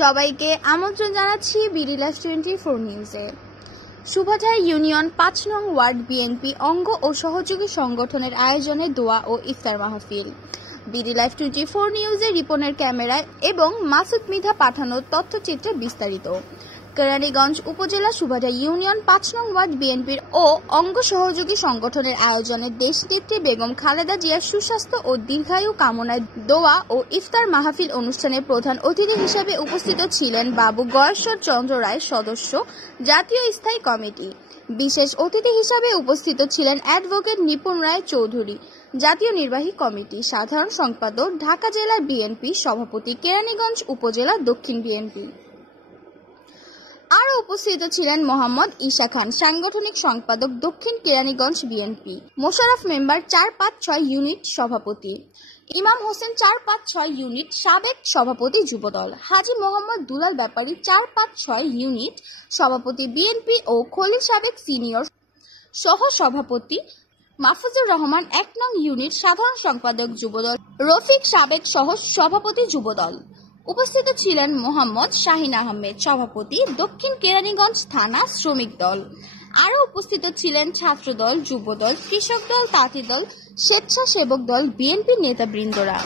সবাইকে আমন্ত্রণ জানাচ্ছি বিডি লাইভ 24 নিউজে। শুভাঢাই ইউনিয়ন ৫ নং ওয়ার্ড বিএনপি অঙ্গ ও সহযোগী সংগঠনের আয়োজনে দোয়া ও ইফতার মাহফিল। বিডি লাইভ 24 নিউজে রিপনের ক্যামেরায় এবং মাসুদ মৃধা পাঠানো তথ্যচিত্রে বিস্তারিত। কেরানীগঞ্জ উপজেলা শুভাঢাই ইউনিয়ন ৫ নং ওয়ার্ড বিএনপির ও অঙ্গ সহযোগী সংগঠনের আয়োজনে দেশনেত্রী বেগম খালেদা জিয়ার সুস্বাস্থ্য ও দীর্ঘায়ু কামনায় দোয়া ও ইফতার মাহফিল অনুষ্ঠানে প্রধান অতিথি হিসেবে উপস্থিত ছিলেন বাবু গয়েশ্বর চন্দ্র রায়, সদস্য জাতীয় স্থায়ী কমিটি। বিশেষ অতিথি হিসেবে উপস্থিত ছিলেন অ্যাডভোকেট নিপুণ রায় চৌধুরী, জাতীয় নির্বাহী কমিটি, সাধারণ সম্পাদক ঢাকা জেলা বিএনপি, সভাপতি কেরানীগঞ্জ উপজেলা দক্ষিণ বিএনপি। আরও উপস্থিত ছিলেন মোহাম্মদ ঈশা খান, সাংগঠনিক সম্পাদক দক্ষিণ Keraniganj BNP, Mosharraf member ৪-৫-৬ unit সভাপতি, ইমাম হোসেন ৪-৫-৬ ইউনিট সাবেক সভাপতি যুবদল, হাজী মোহাম্মদ দুলাল ব্যাপারী ৪-৫-৬ ইউনিট সভাপতি বিএনপি ও খলিল সাবেক সিনিয়র সহ সভাপতি, মাহফুজুর রহমান ১ নং ইউনিট সাধারণ সম্পাদক যুবদল, রফিক সাবেক সহ সভাপতি যুবদল। উপস্থিত ছিলেন মোহাম্মদ শাহিন আহমেদ, সভাপতি দক্ষিণ কেরানীগঞ্জ থানা শ্রমিক দল। আরও উপস্থিত ছিলেন ছাত্রদল, যুবদল, কৃষক দল, তাঁতি দল, স্বেচ্ছাসেবক দল, বিএনপি নেতাবৃন্দরা।